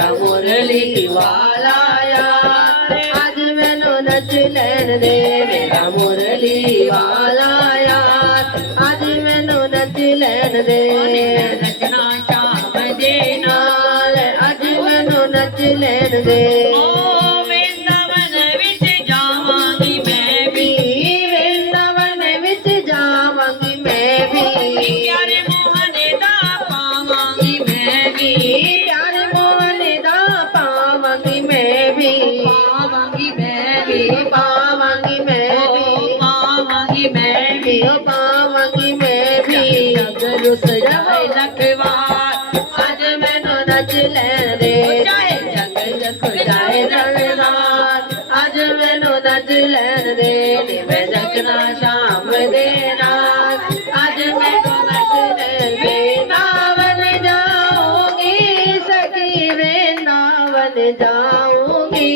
मेरा मुरली वाला यार आज मैनू नच लैन दे मेरा मुरली वाला यार आज मैनू नच लैन दे नचना शाम दे नाल आज मैनू नच लैन दे ओ वृंदावन विच जावांगी मैं भी वृंदावन विच जावांगी मैं भी प्यारे मोहन दा पावांगी मैं भी प्यारे मोहन दा पावांगी मैं भी पावांगी मैं भी पावांगी मैं भी पावांगी मैं भी ओ पावांगी मैं भी जग रुस जाए लखवार आज मैनू नच लैन दे जाए जग लख जाए जगदार आज मैनू नच लैन दे नी मैं जगना शाम दे नाल आज मैनू नच लैन दे वृंदावन जाऊंगी सखी वृंदावन जाऊंगी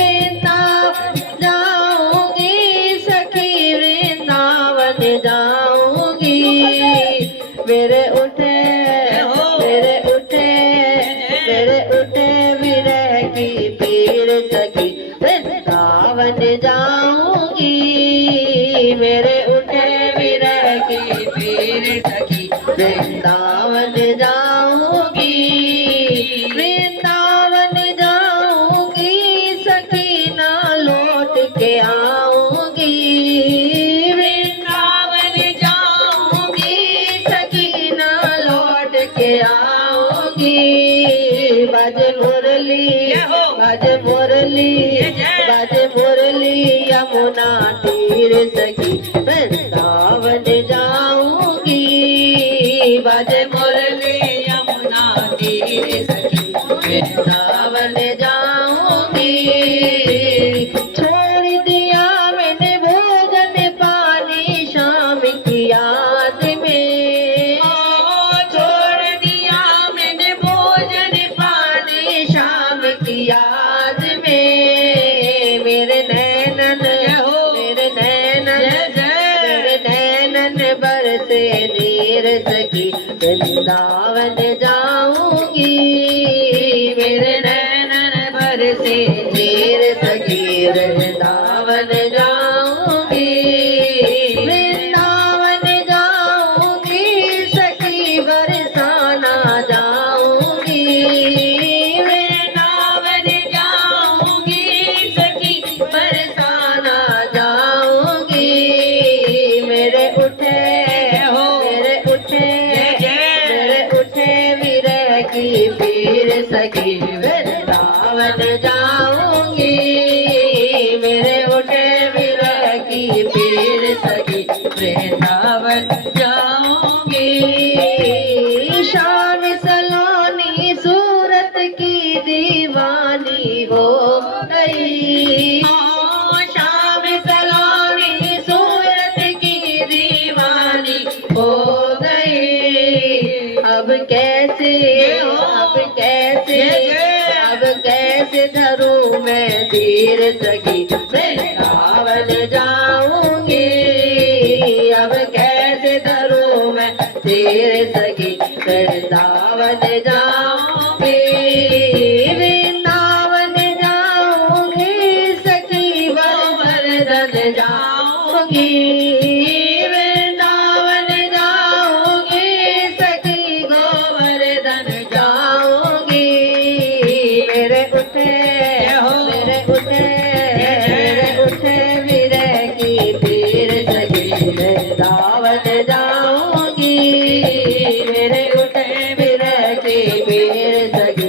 वृंदावन जाऊंगी सखी वृंदावन जाऊंगी मेरे उठे विरह की पीड़ सखी वृंदावन जाऊंगी मेरे उठे विरह की पीड़ सखी वृंदावन जाऊंगी वृंदावन जाऊंगी सखी ना लौट के आऊंगी वृंदावन जाऊंगी सखी ना लौट के आऊंगी बज मुरली यमुना तीर सखी वृंदावन जाऊंगी बज मुरली यमुना तीर सखी वृंदावन जाऊंगी छोड़ दिया मैंने भोजन पानी शाम की याद में छोड़ दिया मैंने भोजन पानी शाम की याद में मेरे नैनन बरसे नीर सखी वृंदावन जाऊंगी मेरे नैनन बरसे नीर सखी वृंदावन जाऊंगी वृंदावन जाऊंगी सखी बरसाना जाऊंगी वृंदावन जाऊंगी सखी बरसाना जाऊंगी मेरे उठे विरह की पीर सखी वृंदावन जाऊंगी मेरे उठे विरह की पीर सखी वृंदावन जाऊंगी शाम सलोनी सूरत की दीवानी हो गई शाम सलोनी सूरत की दीवानी हो गई अब कैसे धरूं मैं धीर सखी वृंदावन जाऊंगी अब कैसे धरूं मैं धीर सखी वृंदावन जाऊंगी वृंदावन जाऊंगी सखी गोवर्धन जाऊंगी वृंदावन जाऊंगी सखी गोवर्धन जाऊंगी मेरे उठे विरह की पीर सखी वृंदावन जाऊंगी मेरे उठे विरह की पीर सखी